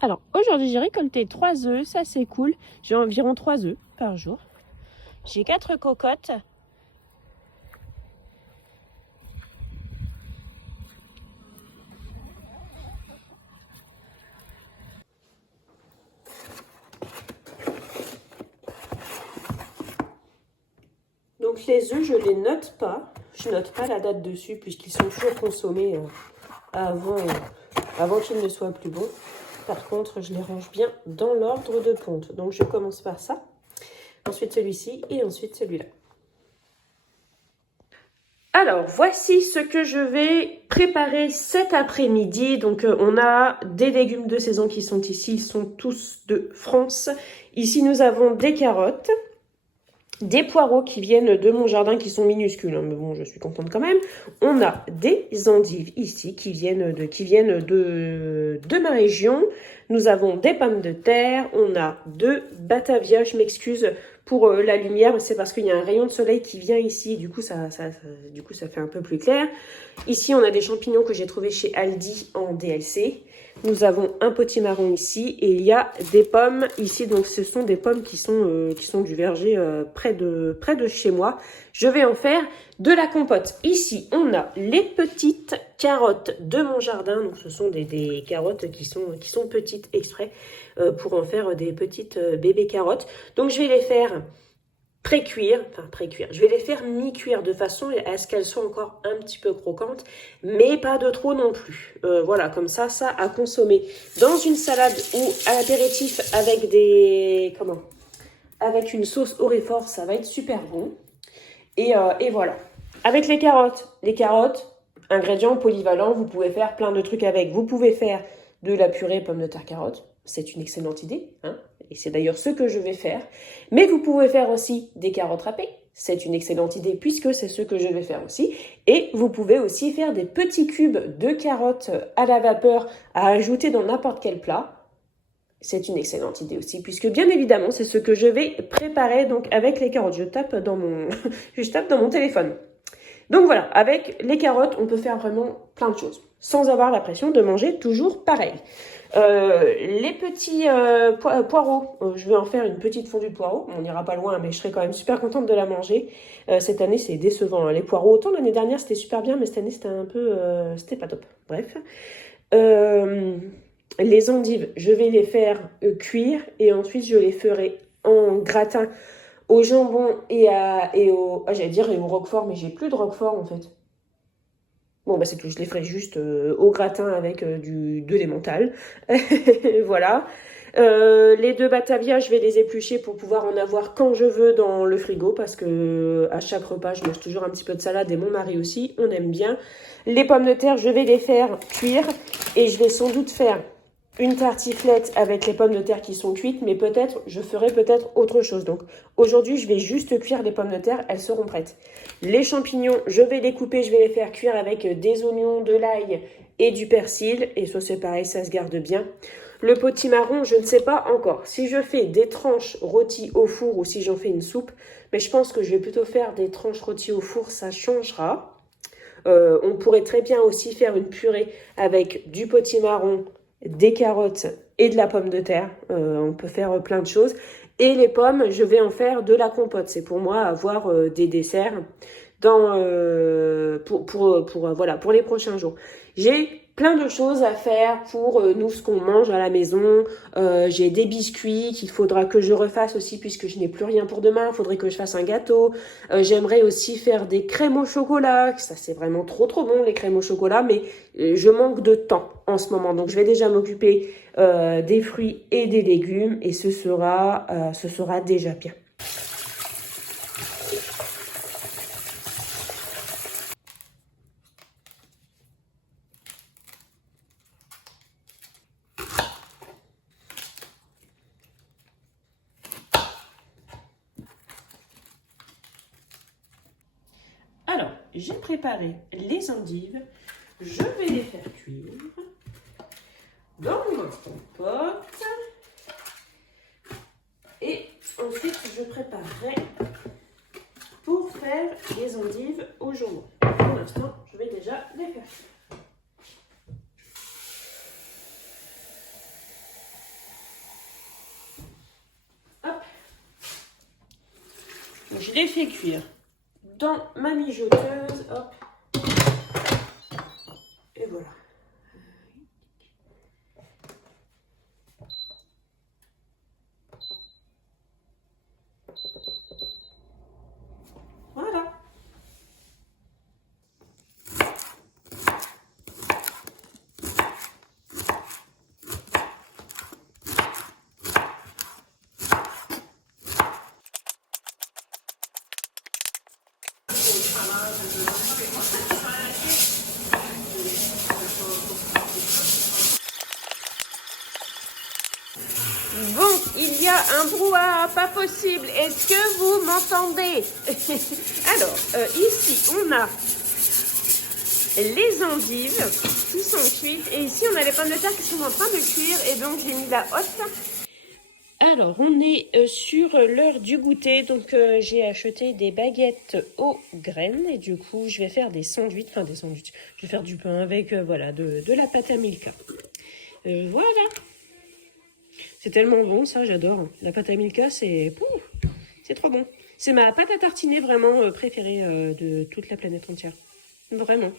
Alors aujourd'hui j'ai récolté 3 œufs, ça c'est cool. J'ai environ 3 œufs par jour. J'ai 4 cocottes. Donc les œufs je les note pas. Je note pas la date dessus puisqu'ils sont toujours consommés avant qu'ils ne soient plus bons. Par contre, je les range bien dans l'ordre de ponte. Donc, je commence par ça, ensuite celui-ci et ensuite celui-là. Alors, voici ce que je vais préparer cet après-midi. Donc, on a des légumes de saison qui sont ici. Ils sont tous de France. Ici, nous avons des carottes. Des poireaux qui viennent de mon jardin qui sont minuscules, hein, mais bon, je suis contente quand même. On a des endives ici qui viennent de ma région. Nous avons des pommes de terre, on a de Batavia, je m'excuse pour la lumière, c'est parce qu'il y a un rayon de soleil qui vient ici, du coup ça fait un peu plus clair. Ici, on a des champignons que j'ai trouvés chez Aldi en DLC. Nous avons un potimarron ici et il y a des pommes ici. Donc, ce sont des pommes qui sont du verger près de chez moi. Je vais en faire de la compote. Ici, on a les petites carottes de mon jardin. Donc, ce sont des carottes qui sont petites exprès pour en faire des petites bébés carottes. Donc, je vais les faire pré-cuire, je vais les faire mi-cuire de façon à ce qu'elles soient encore un petit peu croquantes, mais pas de trop non plus. Voilà, comme ça à consommer dans une salade ou à l'apéritif avec avec une sauce Aurifort, ça va être super bon. Et voilà. Avec les carottes, ingrédients polyvalents, vous pouvez faire plein de trucs avec. Vous pouvez faire de la purée pommes de terre carottes, c'est une excellente idée, hein, et c'est d'ailleurs ce que je vais faire. Mais vous pouvez faire aussi des carottes râpées, c'est une excellente idée puisque c'est ce que je vais faire aussi. Et vous pouvez aussi faire des petits cubes de carottes à la vapeur à ajouter dans n'importe quel plat. C'est une excellente idée aussi, puisque bien évidemment, c'est ce que je vais préparer donc avec les carottes. Je tape dans mon téléphone. Donc voilà, avec les carottes, on peut faire vraiment plein de choses, sans avoir l'impression de manger toujours pareil. Les petits poireaux, je vais en faire une petite fondue de poireaux. On n'ira pas loin, mais je serai quand même super contente de la manger. Cette année, c'est décevant, hein, les poireaux. Autant l'année dernière, c'était super bien, mais cette année, c'était un peu... c'était pas top. Bref. Les endives, je vais les faire cuire et ensuite, je les ferai en gratin au jambon et au... j'allais dire et au roquefort, mais j'ai plus de roquefort en fait. Bon, bah c'est tout, je les ferai juste au gratin avec de l'emmental. Voilà. Les 2 Batavia, je vais les éplucher pour pouvoir en avoir quand je veux dans le frigo parce que à chaque repas, je mange toujours un petit peu de salade et mon mari aussi, on aime bien. Les pommes de terre, je vais les faire cuire et je vais sans doute faire une tartiflette avec les pommes de terre qui sont cuites, mais je ferai peut-être autre chose. Donc aujourd'hui, je vais juste cuire les pommes de terre, elles seront prêtes. Les champignons, je vais les couper, je vais les faire cuire avec des oignons, de l'ail et du persil. Et ça, c'est pareil, ça se garde bien. Le potimarron, je ne sais pas encore. Si je fais des tranches rôties au four ou si j'en fais une soupe, mais je pense que je vais plutôt faire des tranches rôties au four, ça changera. On pourrait très bien aussi faire une purée avec du potimarron, des carottes et de la pomme de terre. On peut faire plein de choses. Et les pommes, je vais en faire de la compote. C'est pour moi avoir des desserts pour les prochains jours. J'ai plein de choses à faire pour nous, ce qu'on mange à la maison. J'ai des biscuits qu'il faudra que je refasse aussi puisque je n'ai plus rien pour demain. Il faudrait que je fasse un gâteau. J'aimerais aussi faire des crèmes au chocolat. Ça, c'est vraiment trop bon, les crèmes au chocolat. Mais je manque de temps en ce moment. Donc, je vais déjà m'occuper des fruits et des légumes. Et ce sera déjà bien. Alors, j'ai préparé les endives. Je vais les faire cuire dans mon instant-pot. Et ensuite, je préparerai pour faire les endives au jambon. Pour l'instant, je vais déjà les faire cuire. je les fais cuire dans ma mijoteuse. Hop. Et voilà. Voilà. Bon, il y a un brouhaha pas possible. Est-ce que vous m'entendez? Alors, ici, on a les endives qui sont cuites. Et ici, on a les pommes de terre qui sont en train de cuire. Et donc, j'ai mis la hotte. Alors, on est sur l'heure du goûter. Donc, j'ai acheté des baguettes aux graines. Et du coup, je vais faire des sandwichs. Enfin, des sandwichs. Je vais faire du pain avec, voilà, de la pâte à Milka. Voilà. C'est tellement bon, ça, j'adore. La pâte à Milka, c'est trop bon. C'est ma pâte à tartiner vraiment préférée de toute la planète entière. Vraiment.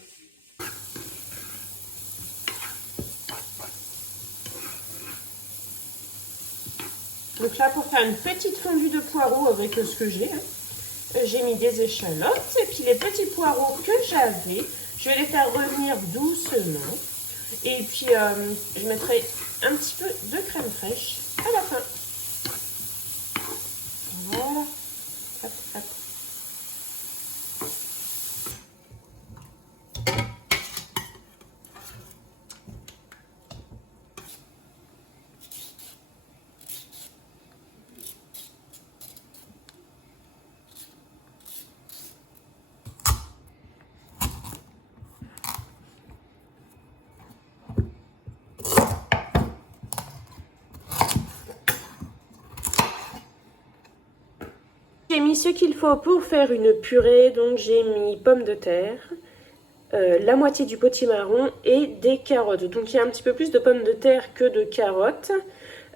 Donc là, pour faire une petite fondue de poireaux avec ce que j'ai mis des échalotes. Et puis les petits poireaux que j'avais, je vais les faire revenir doucement. Et puis, je mettrai un petit peu de crème fraîche à la fin. Voilà. Hop, hop. J'ai mis ce qu'il faut pour faire une purée, donc j'ai mis pommes de terre, la moitié du potimarron et des carottes. Donc il y a un petit peu plus de pommes de terre que de carottes,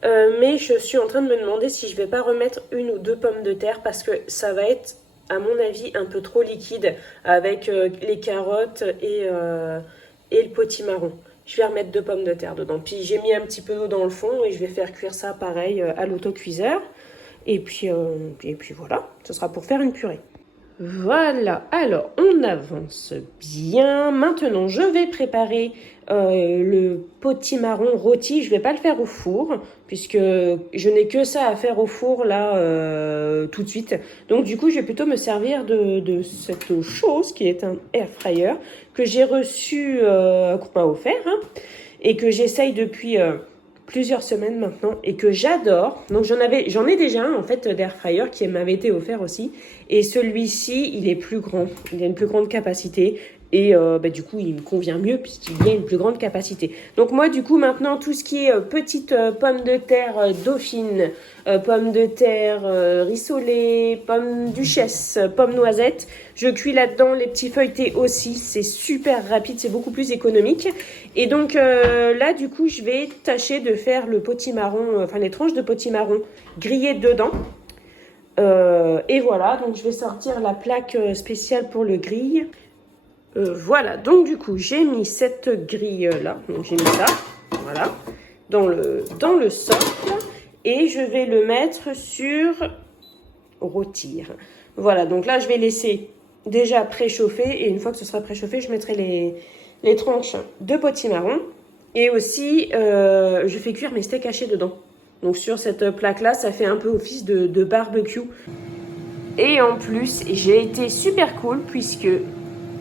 mais je suis en train de me demander si je vais pas remettre une ou deux pommes de terre parce que ça va être, à mon avis, un peu trop liquide avec les carottes et le potimarron. Je vais remettre deux pommes de terre dedans. Puis j'ai mis un petit peu d'eau dans le fond et je vais faire cuire ça pareil à l'autocuiseur. Et puis voilà, ce sera pour faire une purée. Voilà, alors on avance bien. Maintenant, je vais préparer le potimarron rôti. Je ne vais pas le faire au four, puisque je n'ai que ça à faire au four, là, tout de suite. Donc du coup, je vais plutôt me servir de cette chose qui est un air fryer, que j'ai reçu, qu'on m'a offert, hein, et que j'essaye depuis... plusieurs semaines maintenant et que j'adore. Donc j'en ai déjà un en fait d'air fryer qui m'avait été offert aussi et celui-ci il est plus grand, il a une plus grande capacité et du coup il me convient mieux puisqu'il y a une plus grande capacité. Donc moi du coup maintenant tout ce qui est petites pommes de terre dauphine, pommes de terre rissolées, pommes duchesse, pommes noisettes, je cuis là-dedans les petits feuilletés aussi, c'est super rapide, c'est beaucoup plus économique. Et donc là du coup je vais tâcher de faire le potimarron, enfin les tranches de potimarron grillées dedans. Et voilà, donc je vais sortir la plaque spéciale pour le grill. Voilà, donc du coup j'ai mis cette grille là, donc j'ai mis ça, voilà, dans le socle et je vais le mettre sur rôtir. Voilà, donc là je vais laisser déjà préchauffer et une fois que ce sera préchauffé, je mettrai les tranches de potimarron et aussi je fais cuire mes steaks hachés dedans. Donc sur cette plaque là, ça fait un peu office de barbecue. Et en plus, j'ai été super cool puisque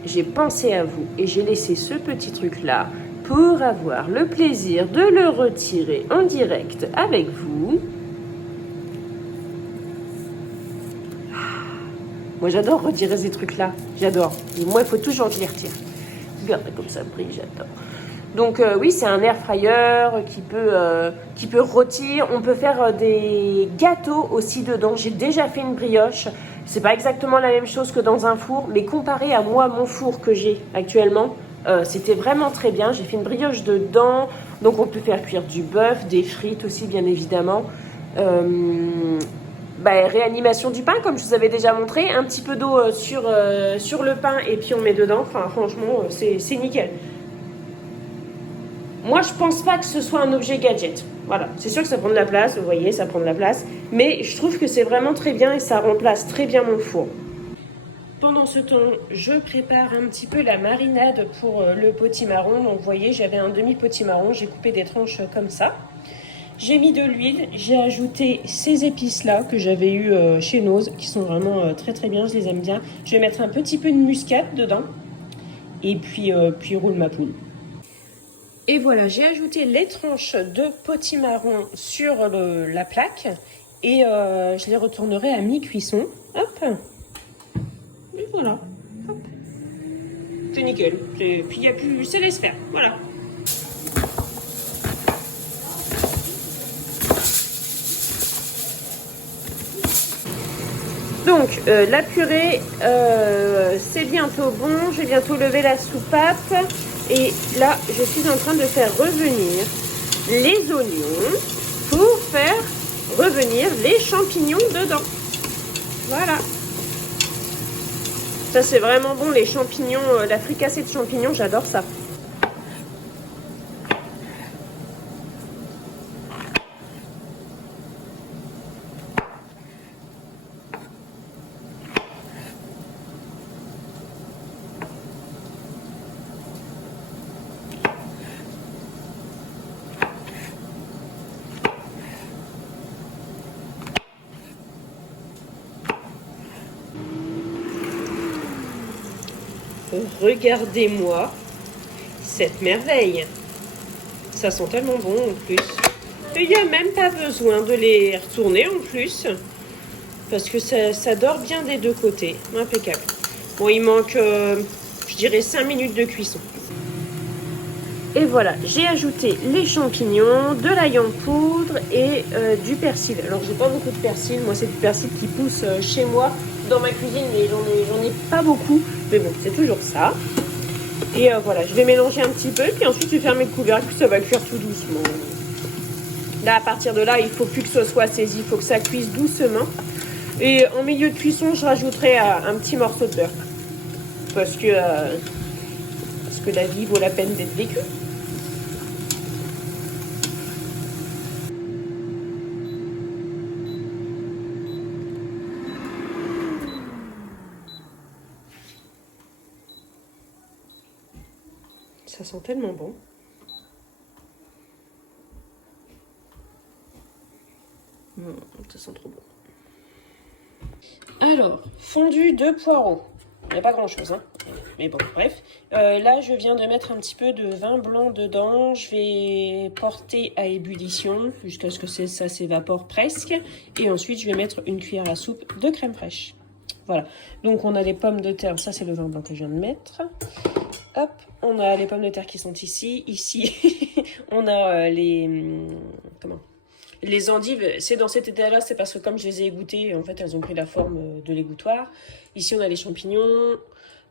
j'ai pensé à vous et j'ai laissé ce petit truc là pour avoir le plaisir de le retirer en direct avec vous. Moi j'adore retirer ces trucs là, j'adore. Et moi il faut toujours que je les retire. Regardez comme ça brille, j'adore. Donc oui, c'est un air fryer qui peut rôtir. On peut faire des gâteaux aussi dedans. J'ai déjà fait une brioche. C'est pas exactement la même chose que dans un four, mais comparé à moi, mon four que j'ai actuellement, c'était vraiment très bien. J'ai fait une brioche dedans. Donc on peut faire cuire du bœuf, des frites aussi bien évidemment. réanimation du pain, comme je vous avais déjà montré. Un petit peu d'eau sur le pain et puis on met dedans. Enfin, franchement, c'est nickel. Moi, je pense pas que ce soit un objet gadget. Voilà, c'est sûr que ça prend de la place, vous voyez, ça prend de la place. Mais je trouve que c'est vraiment très bien et ça remplace très bien mon four. Pendant ce temps, je prépare un petit peu la marinade pour le potimarron. Donc, vous voyez, j'avais un demi-potimarron, j'ai coupé des tranches comme ça. J'ai mis de l'huile, j'ai ajouté ces épices-là que j'avais eu chez Nose, qui sont vraiment très très bien, je les aime bien. Je vais mettre un petit peu de muscade dedans. Et puis roule ma poule. Et voilà, j'ai ajouté les tranches de potimarron sur la plaque. Et je les retournerai à mi-cuisson. Hop. Et voilà. Hop. C'est nickel. Et puis il n'y a plus... ça laisse faire. Voilà. Donc, la purée, c'est bientôt bon. Je vais bientôt lever la soupape. Et là, je suis en train de faire revenir les oignons pour faire revenir les champignons dedans. Voilà. Ça, c'est vraiment bon, les champignons, la fricassée de champignons, j'adore ça. Regardez-moi cette merveille. Ça sent tellement bon en plus. Il n'y a même pas besoin de les retourner en plus. Parce que ça dort bien des deux côtés. Impeccable. Bon, il manque, je dirais, 5 minutes de cuisson. Et voilà, j'ai ajouté les champignons, de l'ail en poudre et du persil. Alors, j'ai pas beaucoup de persil. Moi, c'est du persil qui pousse chez moi dans ma cuisine, mais j'en ai pas beaucoup. Mais bon, c'est toujours ça. Et voilà, je vais mélanger un petit peu. Puis ensuite, je vais fermer le couvercle. Ça va cuire tout doucement. Là, à partir de là, il faut plus que ce soit saisi. Il faut que ça cuise doucement. Et en milieu de cuisson, je rajouterai un petit morceau de beurre. Parce que la vie vaut la peine d'être vécue. Ça sent tellement bon. Ça sent trop bon. Alors, fondu de poireaux. Il n'y a pas grand chose, hein. Mais bon, bref. Là, je viens de mettre un petit peu de vin blanc dedans. Je vais porter à ébullition jusqu'à ce que ça s'évapore presque. Et ensuite, je vais mettre une cuillère à soupe de crème fraîche. Voilà. Donc, on a les pommes de terre. Ça, c'est le vin blanc que je viens de mettre. Hop, on a les pommes de terre qui sont ici. Ici, on a les endives. C'est dans cet état-là, c'est parce que comme je les ai égouttées, en fait, elles ont pris la forme de l'égouttoir. Ici, on a les champignons,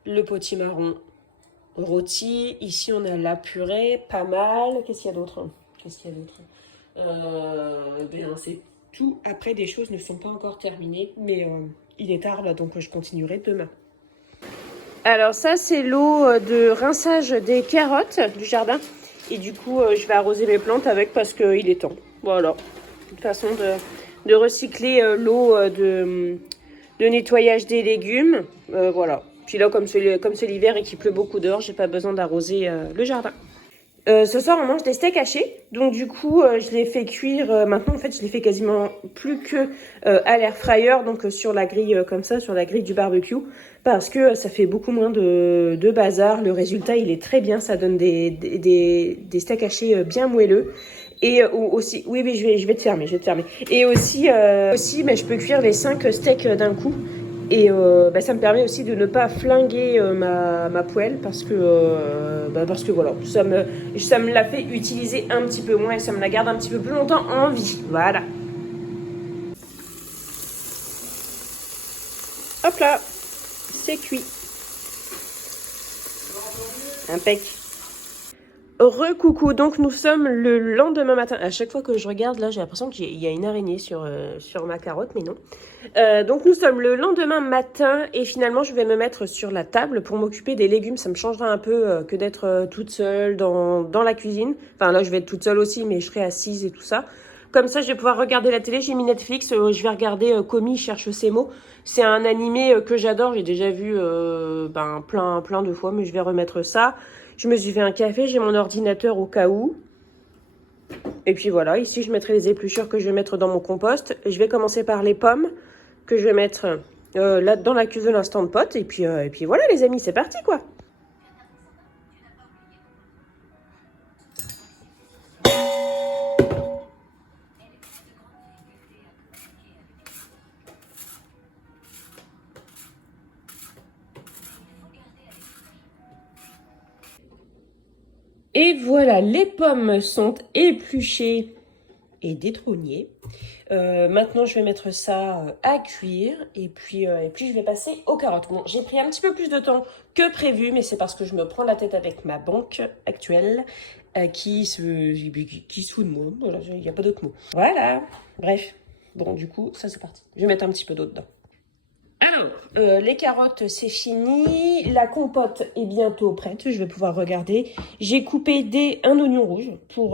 le potimarron rôti. Ici, on a la purée, pas mal. Qu'est-ce qu'il y a d'autre? C'est tout. Après, des choses ne sont pas encore terminées, mais il est tard là, donc je continuerai demain. Alors ça, c'est l'eau de rinçage des carottes du jardin. Et du coup, je vais arroser mes plantes avec parce qu'il est temps. Voilà. Une façon de recycler l'eau de nettoyage des légumes. Voilà. Puis là, comme c'est l'hiver et qu'il pleut beaucoup dehors, j'ai pas besoin d'arroser le jardin. Ce soir, on mange des steaks hachés. Donc du coup, je les fais cuire. Maintenant, en fait, je les fais quasiment plus que à l'air fryer. Donc sur la grille comme ça, sur la grille du barbecue. Parce que ça fait beaucoup moins de bazar. Le résultat, il est très bien. Ça donne des steaks hachés bien moelleux. Et aussi, oui, mais je vais te fermer, Et aussi, mais je peux cuire les 5 steaks d'un coup. Et ça me permet aussi de ne pas flinguer ma poêle parce que voilà, ça me la fait utiliser un petit peu moins et ça me la garde un petit peu plus longtemps en vie. Voilà. Hop là, c'est cuit. Impec. Recoucou, donc nous sommes le lendemain matin. À chaque fois que je regarde, là, j'ai l'impression qu'il y a une araignée sur ma carotte, mais non. Donc nous sommes le lendemain matin et finalement je vais me mettre sur la table pour m'occuper des légumes. Ça me changera un peu que d'être toute seule dans la cuisine. Enfin là, je vais être toute seule aussi, mais je serai assise et tout ça. Comme ça, je vais pouvoir regarder la télé. J'ai mis Netflix. Je vais regarder Komi cherche ses mots. C'est un animé que j'adore. J'ai déjà vu plein de fois, mais je vais remettre ça. Je me suis fait un café. J'ai mon ordinateur au cas où. Et puis voilà, ici, je mettrai les épluchures que je vais mettre dans mon compost. Et je vais commencer par les pommes que je vais mettre là dans la cuve de l'instant pot. Et puis voilà, les amis, c'est parti, quoi. Et voilà, les pommes sont épluchées et détrônées. Maintenant, je vais mettre ça à cuire et puis je vais passer aux carottes. Bon, j'ai pris un petit peu plus de temps que prévu, mais c'est parce que je me prends la tête avec ma banque actuelle qui se fout de moi. Voilà, il n'y a pas d'autre mot. Voilà, bref. Bon, du coup, ça c'est parti. Je vais mettre un petit peu d'eau dedans. Alors, les carottes, c'est fini. La compote est bientôt prête. Je vais pouvoir regarder. J'ai coupé un oignon rouge pour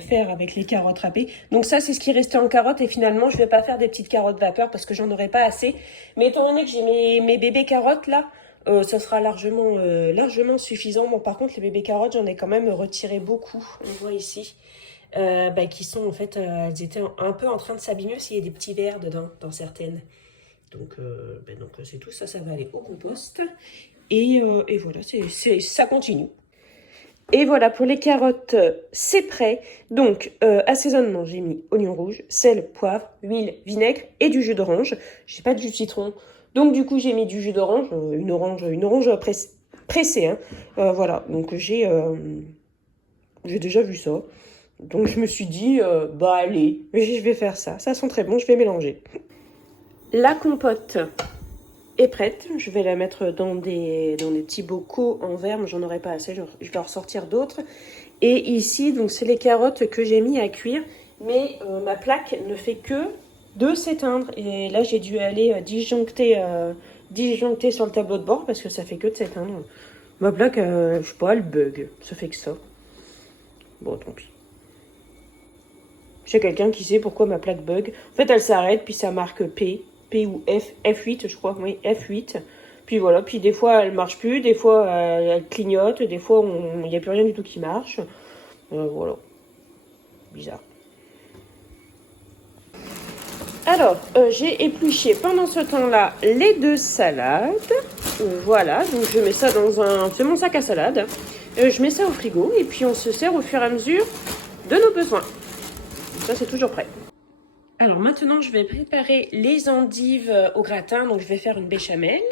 faire avec les carottes râpées. Donc ça, c'est ce qui restait en carottes. Et finalement, je vais pas faire des petites carottes vapeur parce que j'en aurai pas assez. Mais étant donné que j'ai mes bébés carottes là, ça sera largement suffisant. Bon, par contre, les bébés carottes, j'en ai quand même retiré beaucoup. On voit ici. Qui sont en fait, elles étaient un peu en train de s'abîmer parce qu'il y a des petits vers dedans, dans certaines. Donc c'est tout, ça va aller au compost. Et voilà, ça continue. Et voilà, pour les carottes, c'est prêt. Donc, assaisonnement, j'ai mis oignon rouge, sel, poivre, huile, vinaigre et du jus d'orange. J'ai pas de jus de citron. Donc, du coup, j'ai mis du jus d'orange, une orange pressée. Hein. Voilà, donc j'ai déjà vu ça. Donc, je me suis dit, allez, je vais faire ça. Ça sent très bon, je vais mélanger. La compote est prête. Je vais la mettre dans des petits bocaux en verre, mais j'en aurai pas assez. Je vais en ressortir d'autres. Et ici, donc c'est les carottes que j'ai mis à cuire, mais ma plaque ne fait que de s'éteindre. Et là, j'ai dû aller disjoncter sur le tableau de bord parce que ça fait que de s'éteindre. Ma plaque, je sais pas, elle bug. Ça fait que ça. Bon, tant pis. J'ai quelqu'un qui sait pourquoi ma plaque bug. En fait, elle s'arrête, puis ça marque P ou F8, je crois. Oui, F8. Puis voilà, puis des fois, elle marche plus. Des fois, elle clignote. Des fois, il n'y a plus rien du tout qui marche. Voilà. Bizarre. Alors, j'ai épluché pendant ce temps-là les 2 salades. Voilà, donc je mets ça dans c'est mon sac à salade. Je mets ça au frigo et puis on se sert au fur et à mesure de nos besoins. Ça, c'est toujours prêt. Alors maintenant, je vais préparer les endives au gratin. Donc, je vais faire une béchamel.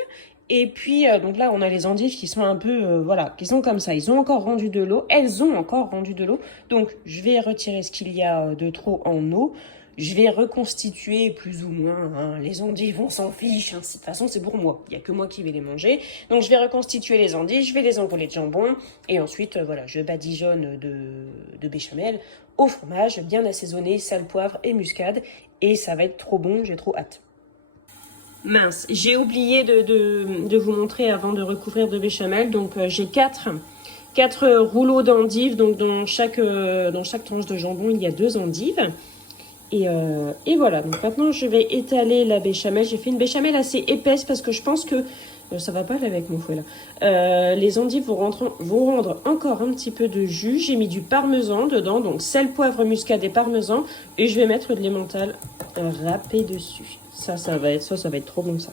Et puis, donc là, on a les endives qui sont un peu, qui sont comme ça. Ils ont encore rendu de l'eau. Elles ont encore rendu de l'eau. Donc, je vais retirer ce qu'il y a de trop en eau. Je vais reconstituer plus ou moins. Hein. Les endives, on s'en fiche. Hein. De toute façon, c'est pour moi. Il n'y a que moi qui vais les manger. Donc, je vais reconstituer les endives. Je vais les enrouler de jambon. Et ensuite, je badigeonne de béchamel au fromage, bien assaisonné, sel, poivre et muscade. Et ça va être trop bon. J'ai trop hâte. Mince, j'ai oublié de vous montrer avant de recouvrir de béchamel. Donc, j'ai 4 rouleaux d'endives. Donc, dans chaque tranche de jambon, il y a 2 endives. Et voilà, donc maintenant je vais étaler la béchamel. J'ai fait une béchamel assez épaisse parce que je pense que ça va pas aller avec mon fouet là. Les endives vont rendre encore un petit peu de jus. J'ai mis du parmesan dedans, donc sel, poivre, muscade et parmesan. Et je vais mettre de l'emmental râpé dessus. Ça va être trop bon ça.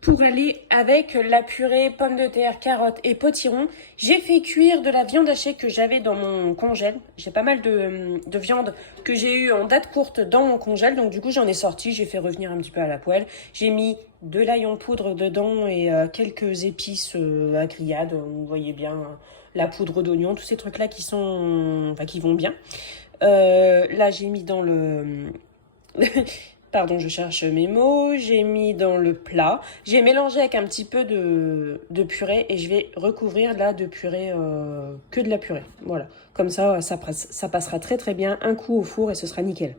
Pour aller avec la purée, pommes de terre, carottes et potiron, j'ai fait cuire de la viande hachée que j'avais dans mon congèle. J'ai pas mal de viande que j'ai eu en date courte dans mon congèle. Donc du coup, j'en ai sorti, j'ai fait revenir un petit peu à la poêle. J'ai mis de l'ail en poudre dedans et quelques épices à grillade. Vous voyez bien la poudre d'oignon, tous ces trucs-là qui vont bien. Là, j'ai mis dans le... Pardon, je cherche mes mots. J'ai mis dans le plat. J'ai mélangé avec un petit peu de purée et je vais recouvrir là de purée, que de la purée. Voilà, comme ça passera très très bien un coup au four et ce sera nickel.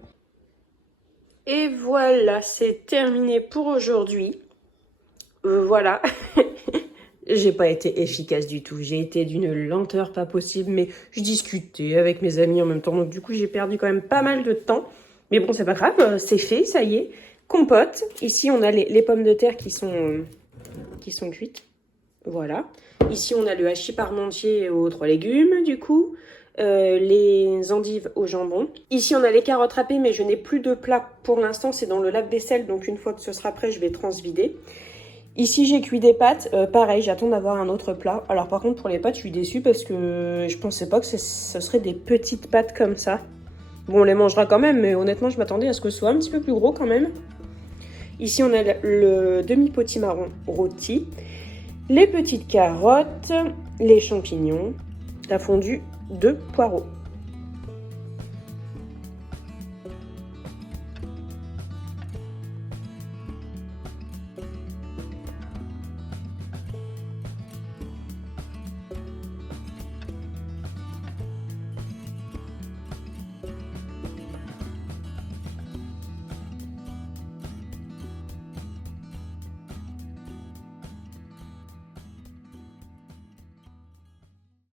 Et voilà, c'est terminé pour aujourd'hui. Voilà. J'ai pas été efficace du tout. J'ai été d'une lenteur pas possible, mais je discutais avec mes amis en même temps. Donc du coup, j'ai perdu quand même pas mal de temps. Mais bon, c'est pas grave, c'est fait, ça y est. Compote. Ici, on a les pommes de terre qui sont cuites. Voilà. Ici, on a le hachis parmentier aux 3 légumes, du coup. Les endives au jambon. Ici, on a les carottes râpées, mais je n'ai plus de plat pour l'instant. C'est dans le lave-vaisselle, donc une fois que ce sera prêt, je vais transvider. Ici, j'ai cuit des pâtes. Pareil, j'attends d'avoir un autre plat. Alors par contre, pour les pâtes, je suis déçue parce que je pensais pas que ce serait des petites pâtes comme ça. Bon, on les mangera quand même, mais honnêtement, je m'attendais à ce que ce soit un petit peu plus gros quand même. Ici, on a le demi-potimarron rôti, les petites carottes, les champignons, la fondue de poireaux.